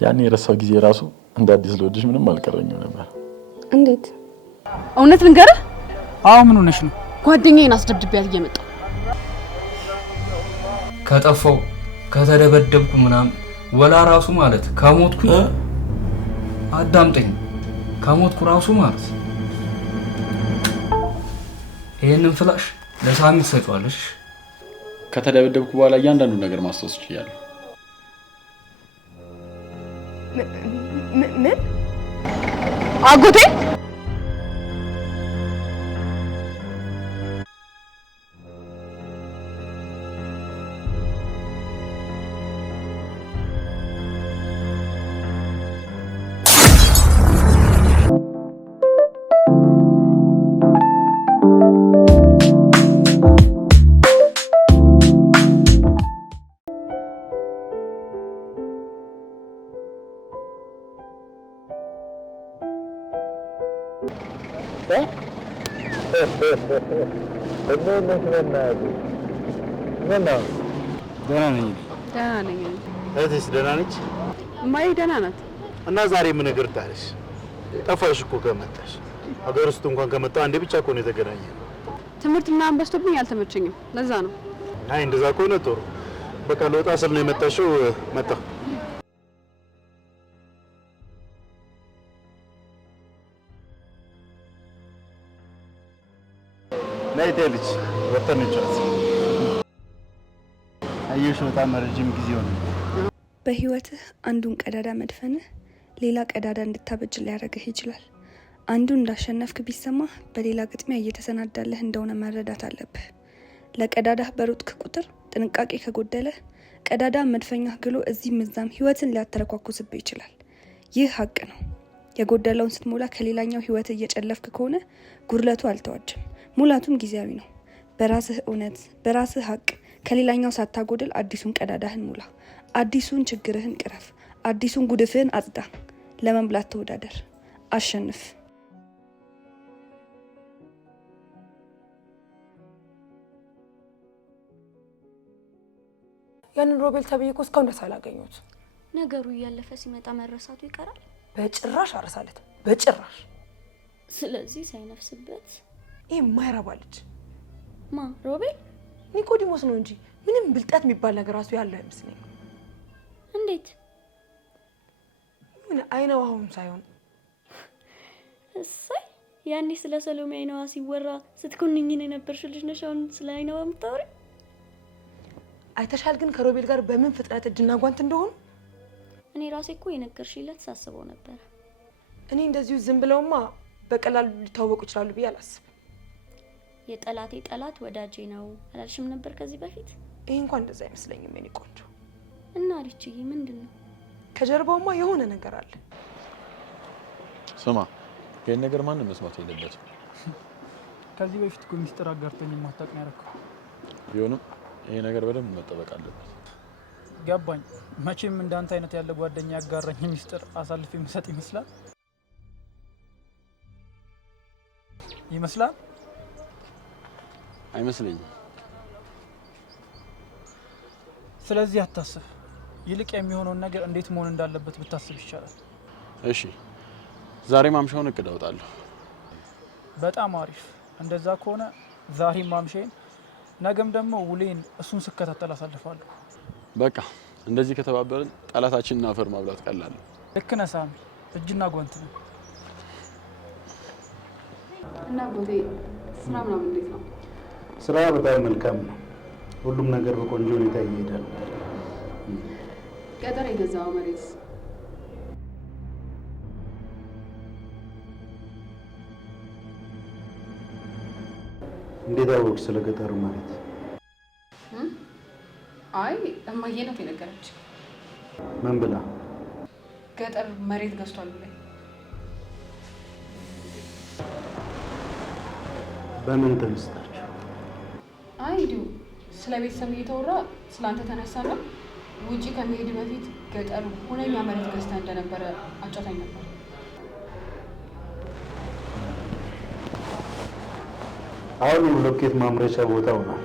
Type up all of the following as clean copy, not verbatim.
ያኔ የረሳው ጊዜ ራሱ እንደ አዲስ ልወድሽ ምንም አልቀረኝም ነበር። እንዴት? እውነት ልንገርህ? አዎ ምን ሆነሽ ነው? ጓደኛዬን አስደብድቤያት እየመጣሁ ከጠፋው ከተደበደብኩ ምናምን ወላ ራሱ ማለት ከሞትኩ አዳምጠኝ ከሞትኩ ራሱ ማለት ይሄንን ፍላሽ ለሳሚ ትሰጪዋለሽ። ከተደበደብኩ በኋላ እያንዳንዱ ነገር ማስታወስ ይችላል። ምን አጎቴ? ደህና ነኝ። እህትሽ ደህና ነች? እማዬ ደህና ናት። እና ዛሬ ምን እግር ጣለሽ? ጠፋሽ እኮ ከመጣሽ። ሀገር ውስጥ እንኳን ከመጣሁ አንዴ ብቻ እኮ ነው የተገናኘነው። ትምህርት ምናምን በዝቶብኝ አልተመቸኝም፣ ለዛ ነው። አይ እንደዛ ከሆነ ጥሩ። በቃ ልወጣ ስል ነው የመጣሽው። መጣሁ። ነይ ልጅ ወጥተን እንጫወት። አየሽ በጣም ረጅም ጊዜ ሆነ። በህይወትህ አንዱን ቀዳዳ መድፈንህ ሌላ ቀዳዳ እንድታበጅ ሊያደርግህ ይችላል። አንዱን እንዳሸነፍክ ቢሰማ በሌላ ግጥሚያ እየተሰናዳለህ እንደሆነ መረዳት አለብህ። ለቀዳዳህ በሮጥክ ቁጥር ጥንቃቄ ከጎደለ ቀዳዳ መድፈኛህ ግሎ እዚህ ምዛም ህይወትን ሊያተረኳኩስብህ ይችላል። ይህ ሀቅ ነው። የጎደለውን ስትሞላ ከሌላኛው ህይወት እየጨለፍክ ከሆነ ጉድለቱ አልተዋጅም፣ ሙላቱም ጊዜያዊ ነው። በራስህ እውነት፣ በራስህ ሀቅ ከሌላኛው ሳታጎድል አዲሱን ቀዳዳህን ሙላ። አዲሱን ችግርህን ቅረፍ። አዲሱን ጉድፍህን አጽዳ። ለመምላት ተወዳደር፣ አሸንፍ። ያንን ሮቤል ተብዬ እኮ እስካሁን ድረስ አላገኘሁት። ነገሩ እያለፈ ሲመጣ መረሳቱ ይቀራል? በጭራሽ አረሳለት፣ በጭራሽ። ስለዚህ ሳይነፍስበት ይሄ የማይረባ ልጅ ማ ሮቤል? ኒቆዲሞስ ነው እንጂ ምንም ብልጠት የሚባል ነገር ራሱ ያለው አይመስለኝም። እንዴት? ምን አይነዋውም ሳይሆን እሰይ ያኔ ስለ ሰሎሜ አይነዋ ሲወራ ስትኮንኝኝ የነበርሽ ልጅ ነሽ አሁን ስለ አይነዋ የምታወሪ? አይተሻል ግን ከሮቤል ጋር በምን ፍጥነት እጅና ጓንት እንደሆኑ? እኔ ራሴ እኮ የነገርሽለት ሳስበው ነበር። እኔ እንደዚሁ ዝም ብለውማ በቀላሉ ሊታወቁ ይችላሉ ብዬ አላስብም። የጠላቴ ጠላት ወዳጄ ነው አላልሽም ነበር ከዚህ በፊት? ይሄ እንኳን እንደዛ አይመስለኝም የኔ ቆንጆ። እና ልጅዬ ምንድነው? ከጀርባውማ የሆነ ነገር አለ። ስማ ይሄን ነገር ማንም መስማት የለበትም። ከዚህ በፊት እኮ ሚስጥር አጋርተኝ ማታውቅ ነው ያደረኩት። ቢሆንም ይሄ ነገር በደንብ መጠበቅ አለበት። ገባኝ። መቼም እንዳንተ አይነት ያለ ጓደኛ ያጋራኝ ሚስጥር አሳልፌ መስጠት ይመስላል ይመስላል? አይመስለኝም። ስለዚህ አታስብ። ይልቅ የሚሆነውን ነገር እንዴት መሆን እንዳለበት ብታስብ ይሻላል። እሺ ዛሬ ማምሻውን እቅድ አውጣለሁ። በጣም አሪፍ። እንደዛ ከሆነ ዛሬ ማምሻዬን ነገም ደግሞ ውሌን እሱን ስከታተል አሳልፋለሁ። በቃ እንደዚህ ከተባበርን ጠላታችንን አፈር ማብላት ቀላል ነው። ልክ ነህ ሳሚ፣ እጅና ጓንት ነው። እና ቦቴ ስራ ምናምን እንዴት ነው? ስራ በጣም መልካም ነው። ሁሉም ነገር በቆንጆ ሁኔታ ይሄዳል። ገጠር የገዛው መሬት እንዴት አወቅሽ ስለ ገጠሩ መሬት? አይ እማዬ ናት የነገረች። ምን ብላ? ገጠር መሬት ገዝቷል ብለኝ። በምን ተነስታችሁ? አይ እንዲሁ ስለ ቤተሰብ እየተወራ ስላንተ ተነሳና ውጪ ከመሄድ በፊት ገጠር ሁነኛ መሬት ገዝታ እንደነበረ አጫውታኝ ነበር። አሁን የብሎኬት ማምረቻ ቦታው ነው።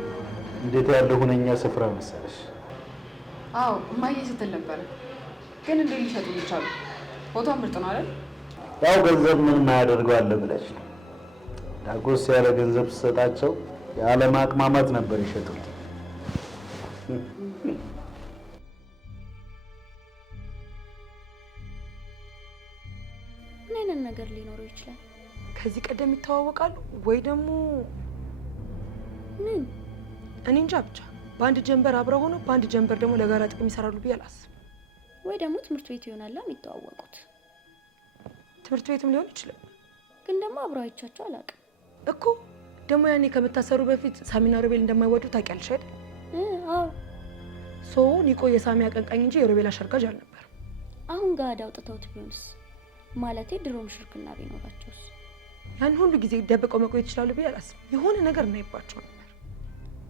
እንዴት ያለ ሁነኛ ስፍራ መሰለሽ? አዎ እማዬ ስትል ነበረ። ግን እንዴት ሊሸጡ ይቻሉ? ቦታው ምርጥ ነው አይደል? ያው ገንዘብ ምን ማያደርገው አለ ብለሽ ነው። ዳጎስ ያለ ገንዘብ ስሰጣቸው ያለ ማቅማማት ነበር የሸጡት። ምን አይነት ነገር ሊኖረው ይችላል? ከዚህ ቀደም ይተዋወቃሉ ወይ ደግሞ ምን? እኔ እንጃ። ብቻ በአንድ ጀንበር አብረው ሆነው በአንድ ጀንበር ደግሞ ለጋራ ጥቅም ይሰራሉ ብዬ አላስብም። ወይ ደግሞ ትምህርት ቤት ይሆናል የሚተዋወቁት። ትምህርት ቤትም ሊሆን ይችላል። ግን ደግሞ አብረው አይቻቸው አላውቅም እኮ። ደግሞ ያኔ ከመታሰሩ በፊት ሳሚና ሮቤል እንደማይወዱ ታውቂያለሽ አይደል? አዎ። ኒቆ የሳሚ አቀንቃኝ እንጂ የሮቤል አሸርጋጅ አልነበረም። አሁን ጋር አውጥተውት ቢሆንስ? ማለቴ ድሮም ሽርክና ቢኖራቸውስ? ያን ሁሉ ጊዜ ደብቀው መቆየት ይችላሉ ብዬ አላስብም። የሆነ ነገር እናይባቸው ነበር።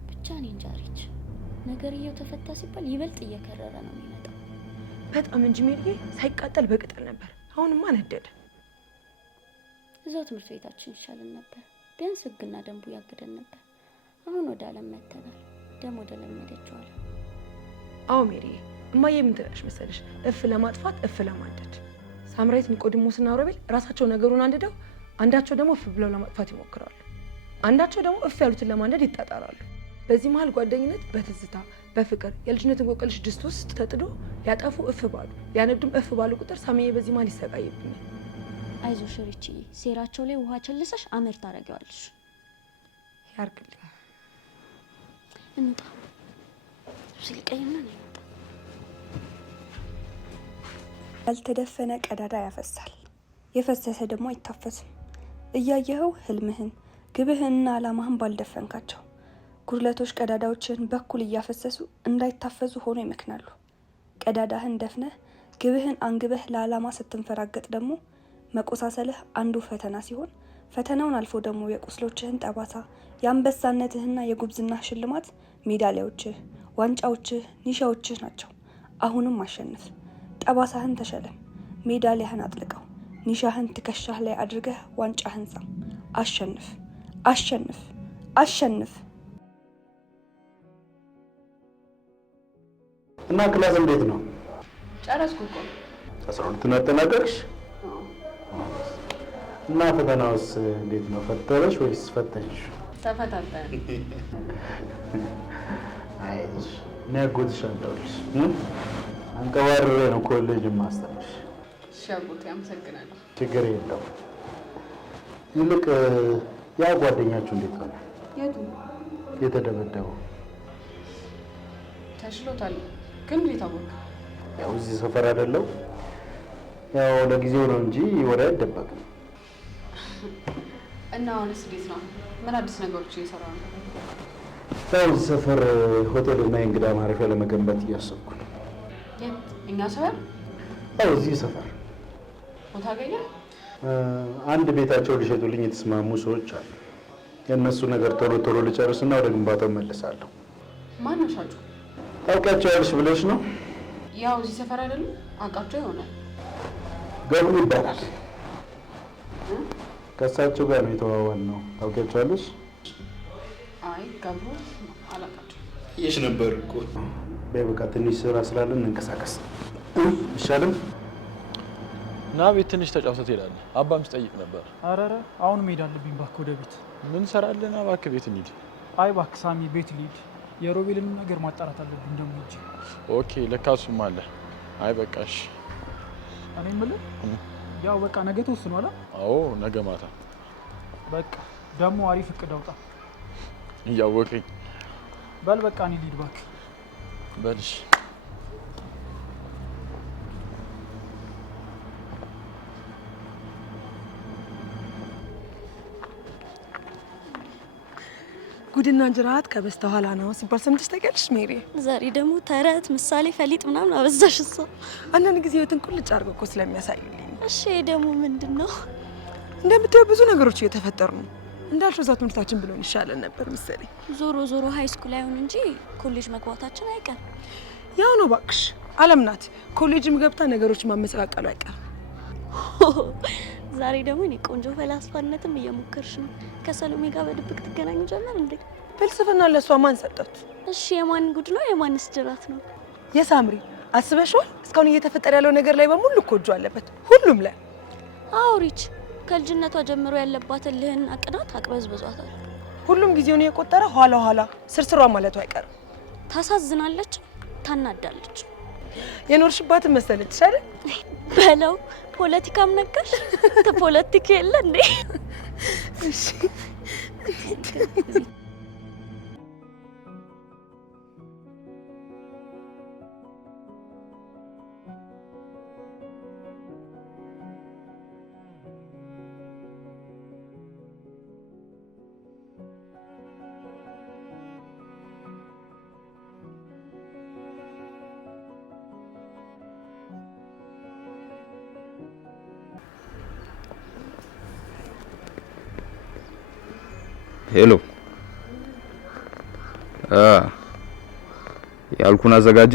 ብቻ እኔ እንጃ ሪች፣ ነገርየው ተፈታ ሲባል ይበልጥ እየከረረ ነው የሚመጣው። በጣም እንጂ ሜሪዬ፣ ሳይቃጠል በቅጠል ነበር። አሁንማ ነደደ። እዛው ትምህርት ቤታችን ይሻልን ነበር። ቢያንስ ህግና ደንቡ ያግደን ነበር። አሁን ወደ ዓለም መተናል። ደግሞ ወደ ለመደችው ዓለም። አዎ ሜሪዬ፣ እማዬ ምን ትላለሽ መሰለሽ? እፍ ለማጥፋት እፍ ለማንደድ። ሳምራዊት፣ ኒቆዲሞስና ሮቤል ራሳቸው ነገሩን አንድደው አንዳቸው ደግሞ እፍ ብለው ለማጥፋት ይሞክራሉ። አንዳቸው ደግሞ እፍ ያሉትን ለማንደድ ይጣጣራሉ። በዚህ መሀል ጓደኝነት በትዝታ በፍቅር የልጅነት እንቆቅልሽ ድስት ውስጥ ተጥዶ ሊያጠፉ እፍ ባሉ ሊያነዱም እፍ ባሉ ቁጥር ሳሚዬ በዚህ መሀል ይሰቃይብኛል። አይዞሽ ሪችዬ፣ ሴራቸው ላይ ውሃ ቸልሰሽ አመር ታረጊዋለሽ። ያርግልኝ። እንውጣ። ሲልቀይና ነው። ያልተደፈነ ቀዳዳ ያፈሳል፣ የፈሰሰ ደግሞ አይታፈስም። እያየኸው ህልምህን ግብህንና ዓላማህን ባልደፈንካቸው ጉድለቶች ቀዳዳዎችን በኩል እያፈሰሱ እንዳይታፈዙ ሆኖ ይመክናሉ። ቀዳዳህን ደፍነህ ግብህን አንግበህ ለዓላማ ስትንፈራገጥ ደግሞ መቆሳሰልህ አንዱ ፈተና ሲሆን፣ ፈተናውን አልፎ ደግሞ የቁስሎችህን ጠባሳ የአንበሳነትህና የጉብዝናህ ሽልማት ሜዳሊያዎችህ፣ ዋንጫዎችህ፣ ኒሻዎችህ ናቸው። አሁንም አሸንፍ። ጠባሳህን ተሸለም፣ ሜዳሊያህን አጥልቀው፣ ኒሻህን ትከሻህ ላይ አድርገህ ዋንጫህን ሳም። አሸንፍ፣ አሸንፍ፣ አሸንፍ። እና ክላስ እንዴት ነው? ጨረስኩ እኮ። 12 አጠናቀቅሽ? እና ፈተናውስ እንዴት ነው? ፈተነሽ ወይስ ፈተንሽ? ተፈታተን። አይሽ ነጉትሽ አንተውልሽ አንቀባርሬ ነው ኮሌጅ ማስተርሽ። ሻቡት፣ ያመሰግናለሁ። ችግር የለው። ይልቅ ያ ጓደኛችሁ እንዴት ነው? የቱ? የተደበደበው። ተሽሎታል። ግን እንዴት አወቅ? ያው እዚህ ሰፈር አይደለው? ያው ለጊዜው ነው እንጂ ወደ አይደበቅም። እና አሁንስ እንዴት ነው? ምን አዲስ ነገሮች እየሰራ ነው? ያው እዚህ ሰፈር ሆቴል እና የእንግዳ ማረፊያ ለመገንባት እያሰብኩ ነው። የት? እኛ ሰፈር? ያው እዚህ ሰፈር ቦታ አገኘ? አንድ ቤታቸው ሊሸጡልኝ የተስማሙ ሰዎች አሉ። የእነሱ ነገር ቶሎ ቶሎ ልጨርስና ወደ ግንባታው መልሳለሁ። ማን ነው ሻጩ? ታውቂያቸዋለሽ ብለሽ ነው? ያው እዚህ ሰፈር አይደለም? አውቃቸው ይሆናል። ገብሩ ይባላል። ከእሳቸው ጋር ነው የተዋዋልነው። ታውቂያቸዋለሽ? አይ ገብሩ አላውቃቸው። የሽ ነበር እኮ። በቃ ትንሽ ስራ ስላለን እንንቀሳቀስ ይሻልም። ና ቤት ትንሽ ተጫውተህ ትሄዳለህ። አባም ሲጠይቅ ነበር። ኧረ አሁን መሄድ አለብኝ። እባክህ ወደ ቤት። ምን ሰራለህ? ና እባክህ ቤት እንሂድ። አይ እባክህ ሳሚ፣ ቤት ልሂድ። የሮቤልን ነገር ማጣራት አለብኝ ደግሞ እንጂ። ኦኬ፣ ለካ እሱም አለ። አይ በቃሽ። እኔ የምልህ ያው በቃ ነገ ተወስኗል። አዎ ነገ ማታ። በቃ ደግሞ አሪፍ እቅድ አውጣ። እያወቀኝ በል በቃ እኔ ልሂድ እባክህ። በልሽ። ጉድና እንጀራት ከበስተኋላ ነው ሲባል ሰምተሽ ታውቂያለሽ ሜሪ? ዛሬ ደግሞ ተረት፣ ምሳሌ፣ ፈሊጥ ምናምን አበዛሽ። እሷ አንዳንድ ጊዜ ህይወትን ቁልጭ አድርገው እኮ ስለሚያሳዩልኝ። እሺ ደግሞ ምንድን ነው? እንደምታየው ብዙ ነገሮች እየተፈጠሩ ነው። እንዳልሽው እዛ ትምህርታችን ብሎን ይሻለን ነበር መሰለኝ። ዞሮ ዞሮ ሃይ ስኩል አይሆን እንጂ ኮሌጅ መግባታችን አይቀርም። ያው ነው እባክሽ፣ አለም ናት። ኮሌጅም ገብታ ነገሮችን ማመሰቃቀሉ አይቀርም። ዛሬ ደግሞ እኔ ቆንጆ ፈላስፋነትም እየሞከርሽ ነው። ከሰሎሜ ጋር በድብቅ ትገናኙ ጀመር እንዴ? ፍልስፍና ለሷ ማን ሰጣት? እሺ የማን ጉድ ነው? የማንስ ጅራት ነው? የሳምሪ አስበሽዋል? እስካሁን እየተፈጠረ ያለው ነገር ላይ በሙሉ እኮ እጁ አለበት፣ ሁሉም ላይ። አውሪች ከልጅነቷ ጀምሮ ያለባትን ልህና ቅናት አቅበዝብዟታል። ሁሉም ጊዜውን የቆጠረ ኋላ ስርስሯ ማለቱ አይቀርም። ታሳዝናለች፣ ታናዳለች። የኖርሽባትን መሰለች አይደል? በለው ፖለቲካም ነካሽ። ፖለቲካ የለ እንዴ? እሺ ሄሎ ያልኩን አዘጋጀ?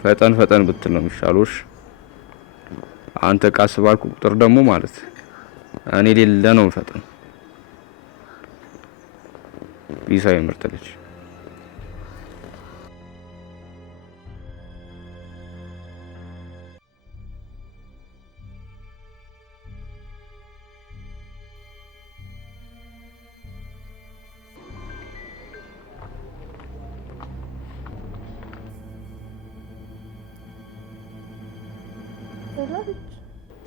ፈጠን ብትል ነው የሚሻሎሽ። አንተ ቃስ ባልኩ ቁጥር ደግሞ ማለት እኔ ሌለ ነው ፈጠን። ቢሳይ ምርጥ ልጅ።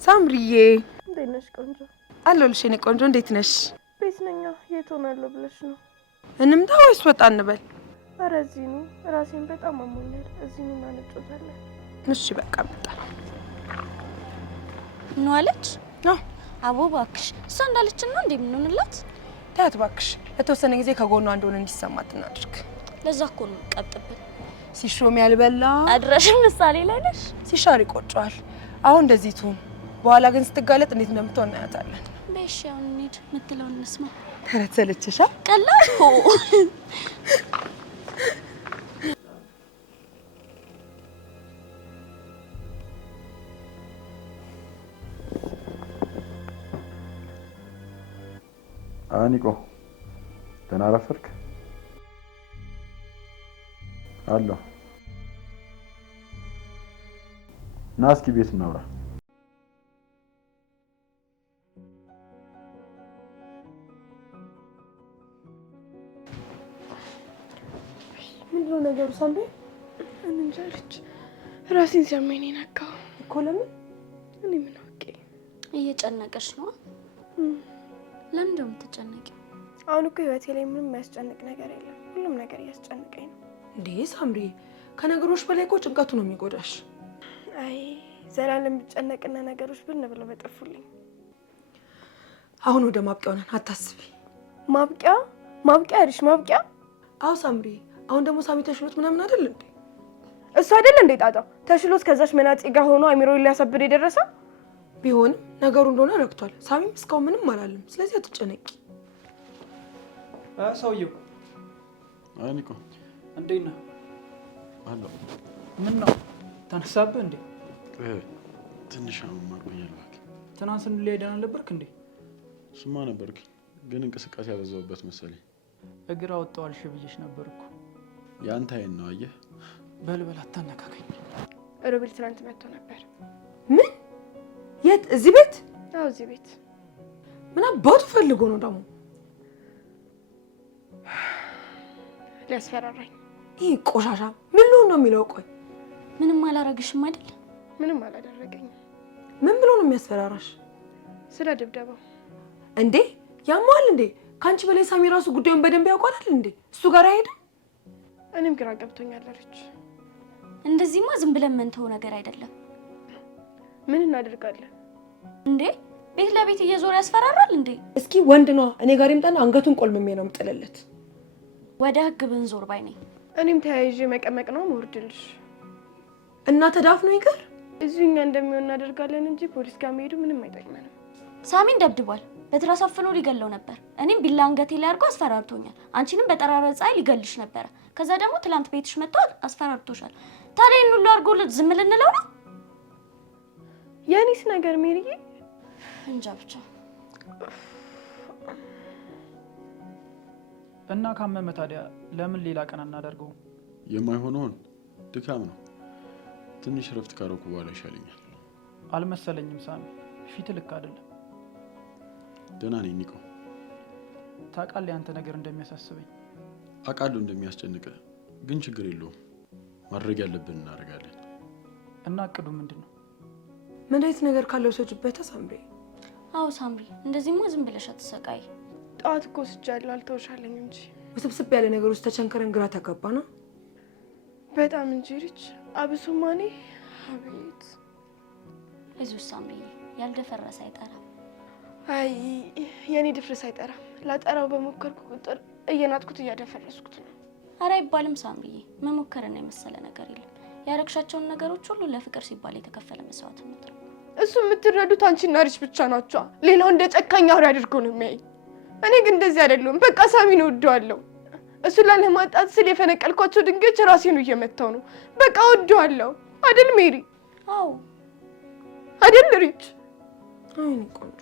ሳምሪዬ እንዴት ነሽ? ቆንጆ አለሁልሽ። የኔ ቆንጆ እንዴት ነሽ? ቤት ነኝ። የት ሆናለሁ ብለሽ ነው? እንምጣ ወይስ ወጣ እንበል? ኧረ እዚህ ነው። ራሴን በጣም አሞኛል። እዚህ ምን አንጮታለን? እሺ በቃ መጣ ነው አለች። አዎ አቦ እባክሽ፣ እሷ እንዳለችን ነው እንዴ የምንሆንላት? ታያት እባክሽ። ለተወሰነ ጊዜ ከጎኗ እንደሆነ እንዲሰማት እናድርግ። ለዛ እኮ ነው ቀጥብን። ሲሾም ያልበላ አድራሽም ምሳሌ ላይ ነሽ። ሲሻር ይቆጨዋል። አሁን እንደዚህ ትሁን። በኋላ ግን ስትጋለጥ እንዴት እንደምትሆን እናያታለን። በእሺ አሁን እንሂድ። የምትለውን እንስማ። ተረት ሰለችሻ? ቀላል ሆ አኒቆ ደህና አረፈርክ? አለሁ። ና እስኪ ቤት እናውራ። ምንድነው ነገሩ? ሳምቤ እንጃ ልጅ ራሴን ሲያመኝ ነው የነካው እኮ። ለምን? እኔ ምን አውቄ። እየጨነቀሽ ነው? ለምን ደም ትጨነቂው? አሁን እኮ ህይወቴ ላይ ምንም የሚያስጨንቅ ነገር የለም። ሁሉም ነገር እያስጨነቀኝ ነው። እንዴ ሳምሪ፣ ከነገሮች በላይ እኮ ጭንቀቱ ነው የሚጎዳሽ። አይ ዘላለም ብጨነቅና ነገሮች ብን ብለው በጠፉልኝ። አሁን ወደ ማብቂያው ነን፣ አታስቢ። ማብቂያ? ማብቂያ አይደሽ? ማብቂያ? አዎ ሳምሪ። አሁን ደግሞ ሳሚ ተሽሎት ምናምን አይደል እንዴ? እሱ አይደል እንዴ ጣጣው? ተሽሎት ከዛች መናጺ ጋር ሆኖ አሚሮን ሊያሳብድ የደረሰው? ቢሆንም ነገሩ እንደሆነ ረግቷል። ሳሚም እስካሁን ምንም አላለም። ስለዚህ አትጨነቂ። ሰውየው አኒቆ እንዴት ነህ? አለሁ። ምን ነው ተነሳብህ እንዴ? ትንሽ አሞኛል እባክህ። ትናንት ስንለያይ ደህና ነበርክ እንዴ? ስማ ነበርክ፣ ግን እንቅስቃሴ ያበዛውበት መሰለኝ። እግር አወጣዋል ብዬሽ ነበርኩ። ያንተ አይን ነው አየህ። በልበል አታነካከኝ። ሮቤል ትናንት መጥቶ ነበር። ምን? የት? እዚህ ቤት? አዎ እዚህ ቤት። ምን አባቱ ፈልጎ ነው ደግሞ? ሊያስፈራራኝ። ይህ ቆሻሻ ምን ልሆን ነው የሚለው? ቆይ ምንም አላረግሽም አይደል? ምንም አላደረገኝም። ምን ብሎ ነው የሚያስፈራራሽ? ስለ ድብደባው። እንዴ ያሟል እንዴ? ካንቺ በላይ ሳሚ ራሱ ጉዳዩን በደንብ ያውቃል እንዴ? እሱ ጋር አይሄድም? እኔም ግራ ገብቶኛል። አለች እንደዚህማ ዝም ብለን መንተው ነገር አይደለም። ምን እናደርጋለን እንዴ? ቤት ለቤት እየዞረ ያስፈራራል እንዴ? እስኪ ወንድ ነው እኔ ጋር ይምጣና አንገቱን ቆልምሜ ነው የምጥልለት። ወደ ህግ ብንዞር ባይ ነኝ። እኔም ተያይዤ መቀመቅ ነው የምወርድልሽ። እና ተዳፍኖ ይቀር። እዚሁ እኛ እንደሚሆን እናደርጋለን እንጂ ፖሊስ ጋር መሄዱ ምንም አይጠቅመንም። ሳሚን ደብድቧል። በትራስ አፍኖ ሊገለው ነበር። እኔም ቢላ አንገቴ ላይ አድርጎ አስፈራርቶኛል። አንቺንም በጠራራ ፀሐይ ሊገልሽ ነበረ። ከዛ ደግሞ ትላንት ቤትሽ መጥቶ አስፈራርቶሻል። ታዲያ ይሄን ሁሉ አድርጎ ዝም ልንለው ነው? የኔስ ነገር ሜሪዬ፣ እንጃ ብቻ። እና ካመመ ታዲያ ለምን ሌላ ቀን አናደርገው? የማይሆነውን ድካም ነው። ትንሽ ረፍት ካረኩ በኋላ ይሻለኛል። አልመሰለኝም ሳሚ፣ ፊት ልክ አይደለም። ደህና ነኝ ኒቆ። ታውቃለህ ያንተ ነገር እንደሚያሳስበኝ። አውቃለሁ እንደሚያስጨንቅ፣ ግን ችግር የለውም። ማድረግ ያለብን እናደርጋለን። እና እቅዱ ምንድን ነው? መድኃኒት ነገር ካለው ሰጅበት ሳምሪ። አዎ ሳምሪ፣ እንደዚህማ ዝም ብለሽ አትሰቃይ። ጠዋት እኮ ስጃለሁ አልተውሻለኝ እንጂ ውስብስብ ያለ ነገር ውስጥ ተቸንከረን ግራ ተጋባ ነው በጣም እንጂ ሪች። አብሱማኔ አቤት። አይዞሽ ሳምሪ፣ ያልደፈረሰ አይጠራም። አይ የኔ ድፍርስ አይጠራም። ላጠራው በሞከርኩ ቁጥር እየናጥኩት እያደፈረስኩት ነው። አረ አይባልም ሳምሪዬ፣ መሞከርን የመሰለ ነገር የለም። ያረግሻቸውን ነገሮች ሁሉ ለፍቅር ሲባል የተከፈለ መስዋዕትነት ነው። እሱ የምትረዱት አንቺና ሪች ብቻ ናቸው። ሌላው እንደ ጨካኝ አውሬ አድርጎ ነው የሚያይ። እኔ ግን እንደዚህ አይደለሁም። በቃ ሳሚን እወደዋለሁ። እሱ ላለማጣት ስል የፈነቀልኳቸው ድንጋዮች ራሴን እየመታው ነው። በቃ እወደዋለሁ። አይደል ሜሪ? አዎ አይደል ሪች? አይኔ ቆንጆ።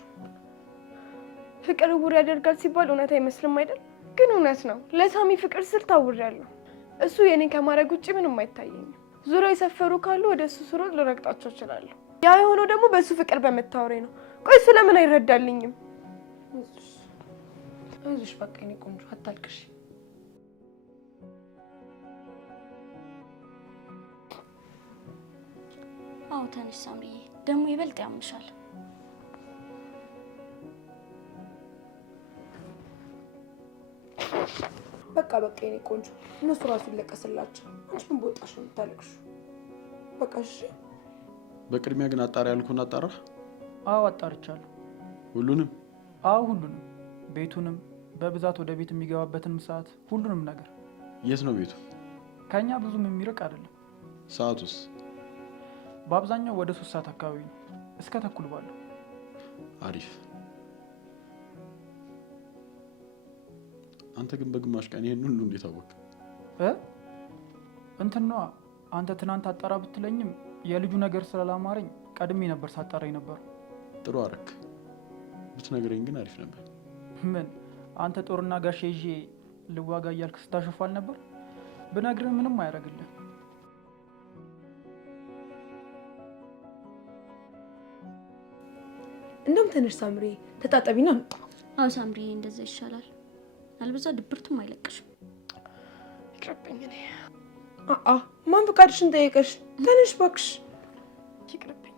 ፍቅር እውር ያደርጋል ሲባል እውነት አይመስልም አይደል? ግን እውነት ነው። ለሳሚ ፍቅር ስል ታውሬያለሁ። እሱ የኔ ከማድረግ ውጭ ምንም አይታየኝም። ዙሪያ የሰፈሩ ካሉ ወደ እሱ ስሮጥ ልረግጣቸው እችላለሁ። ያ የሆነው ደግሞ በእሱ ፍቅር በመታወሬ ነው። ቆይ እሱ ለምን አይረዳልኝም? አይዞሽ በቃ የኔ ቆንጆ አታልቅሽ። አዎ ተነሽ ሳምሪዬ፣ ደግሞ ይበልጥ ያምሻል። በቃ የኔ ቆንጆ፣ እነሱ ራሱ ይለቀስላቸው። አንቺ ምን በወጣሽ ነው የምታለቅሹ? በቃ እሺ። በቅድሚያ ግን አጣሪ ያልኩን አጣራ? አዎ አጣርቻለሁ። ሁሉንም? አዎ ሁሉንም፣ ቤቱንም፣ በብዛት ወደ ቤት የሚገባበትን ሰዓት፣ ሁሉንም ነገር። የት ነው ቤቱ? ከኛ ብዙም የሚርቅ አይደለም። ሰዓቱስ? በአብዛኛው ወደ 3 ሰዓት አካባቢ ነው፣ እስከ ተኩል ባለው። አሪፍ። አንተ ግን በግማሽ ቀን ይሄን ሁሉ እንዴት አወቅ? እንትን ነዋ፣ አንተ ትናንት አጣራ ብትለኝም የልጁ ነገር ስላላማረኝ ቀድሜ ነበር ሳጣራ ነበር። ጥሩ አረክ። ብትነግረኝ ግን አሪፍ ነበር። ምን አንተ ጦርና ጋሼ ይዤ ልዋጋ እያልክ ስታሸፋል ነበር? ብነግርህ ምንም አያደርግልህ። እንደውም ትንሽ ሳምሪ ተጣጣቢና እንጣ። አዎ ሳምሪ፣ እንደዛ ይሻላል። አልበዛ ድብርቱም አይለቅሽም። ይቅርብኝ። እኔ ማን ፈቃድሽን ጠየቀሽ? ትንሽ እባክሽ ይቅርብኝ።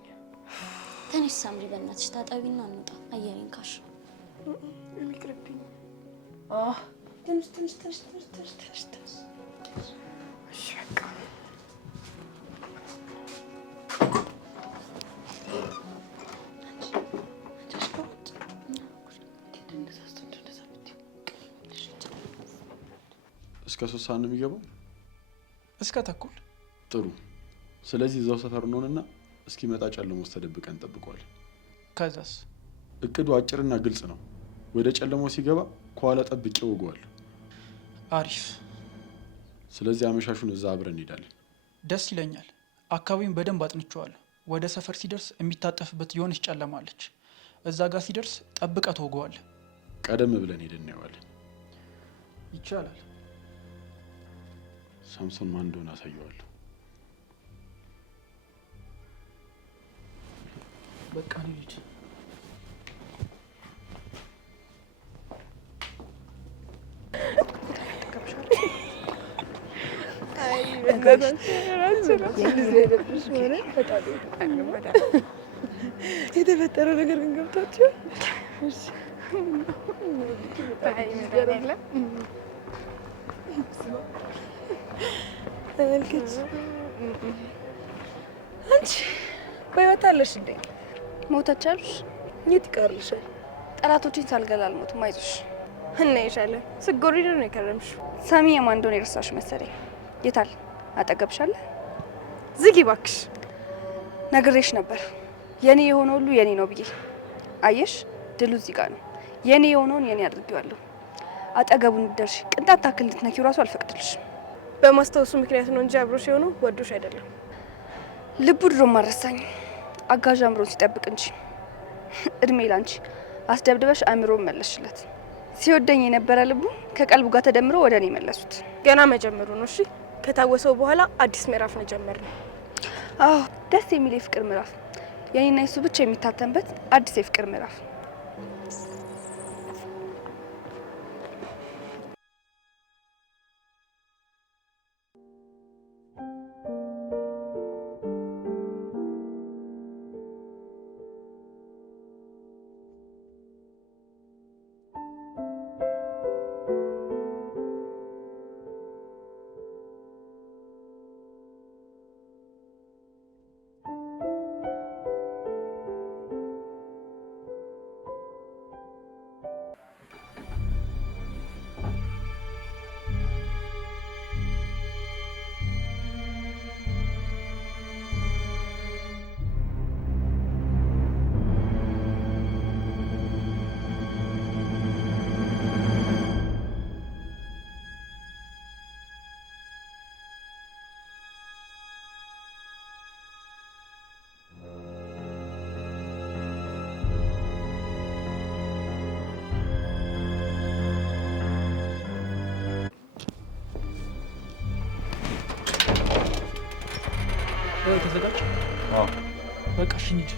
ትንሽ ሳምሪ፣ በእናትሽ ታጣቢና እንውጣ። አየሬን ካሽ ይቅርብኝ። ትንሽ እሺ በቃ እስከ 3 ሰዓት ነው የሚገባው? እስከ ተኩል። ጥሩ። ስለዚህ እዛው ሰፈር እንሆንና እስኪመጣ ጨለማ ውስጥ ተደብቀን እንጠብቀዋለን። ከዛስ? እቅዱ አጭርና ግልጽ ነው። ወደ ጨለማው ሲገባ ከኋላ ጠብቄ ወገዋለሁ። አሪፍ። ስለዚህ አመሻሹን እዛ አብረን እንሄዳለን። ደስ ይለኛል። አካባቢውን በደንብ አጥንቼዋለሁ። ወደ ሰፈር ሲደርስ የሚታጠፍበት የሆነች ጨለማ አለች። እዛ ጋር ሲደርስ ጠብቀህ ትወገዋለህ። ቀደም ብለን ሄደን እናየዋለን። ይቻላል። ሳምሶን ማን እንደሆነ አሳየዋለሁ። በቃ እንሂድ። የተፈጠረው ነገር ግን ገብቷቸው ተመልከች። አንቺ በህይወት አለሽ እንዴ? ሞተች አሉሽ? የት ይቀርልሻል? ጠላቶችን ሳልገላ አልሞትም። አይዞሽ እናይሻለን። ስጎሪ ነው የከረምሽው። ሳሚ የማን እንደሆነ የረሳሽ መሰለኝ። የታል? አጠገብሻለ? ዝጊ እባክሽ። ነግሬሽ ነበር የኔ የሆነ ሁሉ የኔ ነው ብዬ። አየሽ፣ ድሉ እዚህ ጋር ነው። የኔ የሆነውን የኔ አድርጌዋለሁ። አጠገቡ እንድትደርሺ ቅንጣት ታክል እንድትነኪው ራሱ አልፈቅድልሽም። በማስታወሱ ምክንያት ነው እንጂ አብሮሽ የሆነው ወዶሽ አይደለም። ልቡ ድሮም አልረሳኝም። አጋዥ አእምሮን ሲጠብቅ እንጂ። እድሜ ላንቺ። አስደብድበሽ አእምሮን መለስሽለት። ሲወደኝ የነበረ ልቡ ከቀልቡ ጋር ተደምሮ ወደ እኔ መለሱት። ገና መጀመሩ ነው። እሺ ከታወሰው በኋላ አዲስ ምዕራፍ ነው ጀመርነው። አዎ ደስ የሚል የፍቅር ምዕራፍ፣ የኔና የሱ ብቻ የሚታተምበት አዲስ የፍቅር ምዕራፍ። ተዘጋጅ። በቃ እሺ እንሂድ።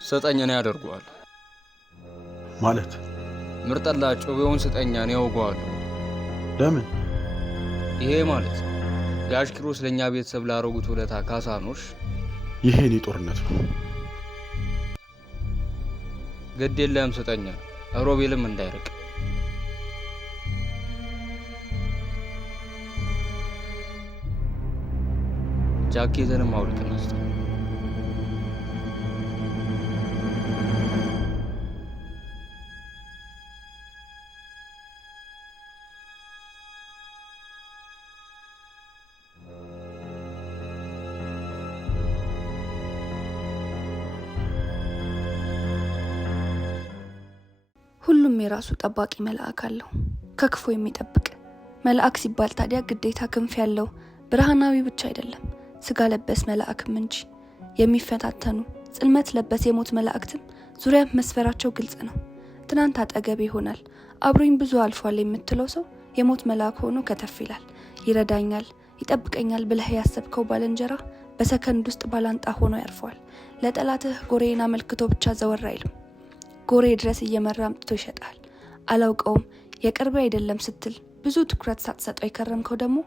ስጠኝ ነው ያደርገዋል ማለት ምርጠላ ጩቤውን ስጠኛ ነው ያውቀዋል። ለምን? ይሄ ማለት ጋሽ ኪሮስ ለኛ ቤተሰብ ላረጉት ውለታ ካሳኖሽ። ይሄ እኔ ጦርነት ነው። ግድ የለም ስጠኛ፣ ሮቤልም እንዳይርቅ። ጃኬትንም አውልቅና ስጠኝ። ሁሉም የራሱ ጠባቂ መልአክ አለው፣ ከክፉ የሚጠብቅ መልአክ ሲባል ታዲያ ግዴታ ክንፍ ያለው ብርሃናዊ ብቻ አይደለም፣ ስጋ ለበስ መልአክም እንጂ። የሚፈታተኑ ጽልመት ለበስ የሞት መላእክትም ዙሪያ መስፈራቸው ግልጽ ነው። ትናንት አጠገብ ይሆናል አብሮኝ ብዙ አልፏል የምትለው ሰው የሞት መልአክ ሆኖ ከተፍ ይላል፣ ይረዳኛል፣ ይጠብቀኛል ብለህ ያሰብከው ባልንጀራ በሰከንድ ውስጥ ባላንጣ ሆኖ ያርፈዋል። ለጠላትህ ጎሬን አመልክቶ ብቻ ዘወር አይልም። ጎሬ ድረስ እየመራ አምጥቶ ይሸጣል። አላውቀውም የቅርብ አይደለም ስትል ብዙ ትኩረት ሳትሰጠው የከረምከው ደግሞ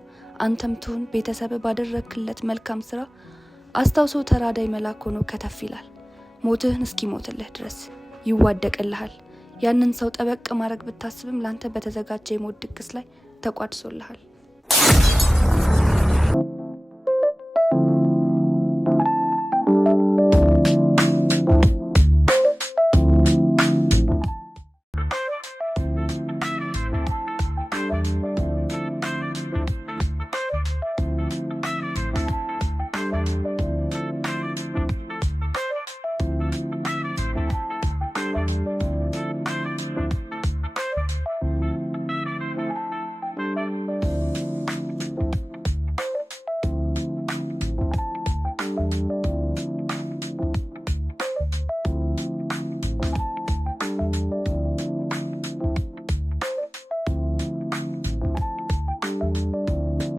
አንተም ትሁን ቤተሰብ ባደረክለት መልካም ስራ አስታውሶ ተራዳይ መልአክ ሆኖ ከተፍ ይላል። ሞትህን እስኪሞትልህ ድረስ ይዋደቅልሃል። ያንን ሰው ጠበቅ ማድረግ ብታስብም ላንተ በተዘጋጀ የሞት ድግስ ላይ ተቋድሶልሃል።